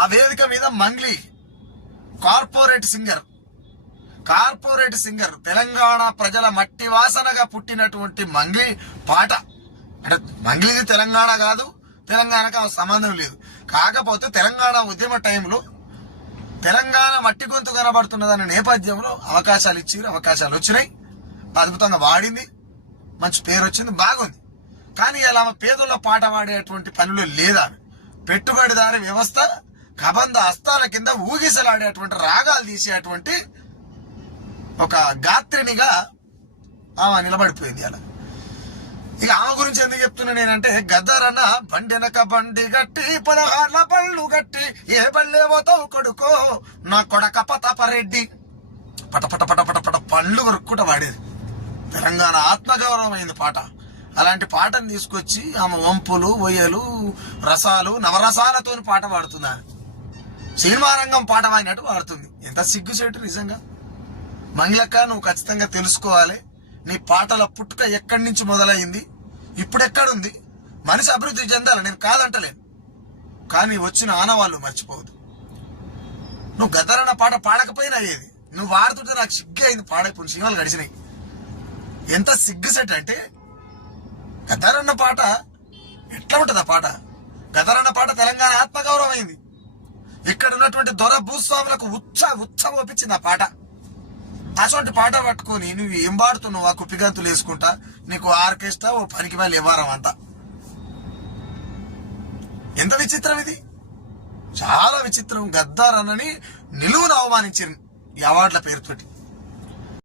ఆ వేదిక మీద మంగ్లీ కార్పొరేట్ సింగర్ తెలంగాణ ప్రజల మట్టి వాసనగా పుట్టినటువంటి మంగ్లీ పాట. అంటే మంగ్లీది తెలంగాణ కాదు, తెలంగాణకు సంబంధం లేదు. కాకపోతే తెలంగాణ ఉద్యమ టైంలో తెలంగాణ మట్టి గొంతు కనబడుతున్నదన్న నేపథ్యంలో అవకాశాలు ఇచ్చి అవకాశాలు వచ్చినాయి. అద్భుతంగా వాడింది, మంచి పేరు వచ్చింది, బాగుంది. కానీ ఇలా పేదల పాట పాడేటువంటి పనులు లేదా. పెట్టుబడిదారి వ్యవస్థ కబంధ హస్తాల కింద ఊగిసలాడేటువంటి రాగాలు తీసేటువంటి ఒక గాత్రినిగా ఆమె నిలబడిపోయింది. అలా ఇక ఆమె గురించి ఎందుకు చెప్తున్నా నేనంటే, గద్దరన్న బండెనక బండి గట్టి 16 బళ్ళు గట్టి ఏ బళ్ళే పోతావు కొడుకో నా కొడక పతపరెడ్డి పట పట పట పట పట పళ్ళు కొరుక్కుంట వాడేది. తెలంగాణ ఆత్మగౌరవం అయింది పాట. అలాంటి పాటను తీసుకొచ్చి ఆమె వంపులు, ఒయ్యలు, రసాలు, నవరసాలతో పాట పాడుతుందా. సినిమా రంగం పాట పాడినట్టు పాడుతుంది. ఎంత సిగ్గుచేటు నిజంగా. మంగ్లక్క, నువ్వు ఖచ్చితంగా తెలుసుకోవాలి, నీ పాటల పుట్టుక ఎక్కడి నుంచి మొదలైంది, ఇప్పుడు ఎక్కడుంది. మనిషి అభివృద్ధి చెందాలి, నేను కాదంటలేను, కానీ వచ్చిన ఆనవాళ్ళు మర్చిపోవద్దు. నువ్వు గద్దరన్న పాట పాడకపోయినా అయ్యేది, నువ్వు వాడుతుంటే నాకు సిగ్గు అయింది. పాడైపోయిన సినిమాలు గడిచినాయి. ఎంత సిగ్గు సెట్ అంటే, గద్దరన్న పాట ఎట్లా ఉంటుంది ఆ పాట. గద్దరన్న పాట తెలంగాణ ఆత్మగౌరవం అయింది. ఇక్కడ ఉన్నటువంటి దొర భూస్వాములకు ఉత్సవం ఒప్పించింది ఆ పాట. అటువంటి పాట పట్టుకొని నువ్వు ఏం పాడుతున్నావు, ఆ కుప్పిగంతులు వేసుకుంటా, నీకు ఆర్కెస్ట్రా ఓ పనికి వాళ్ళు ఇవ్వరం అంతా. ఎంత విచిత్రం ఇది, చాలా విచిత్రం. గద్దరన్నని నిలువును అవమానించారు ఈ అవార్డుల పేరుతోటి.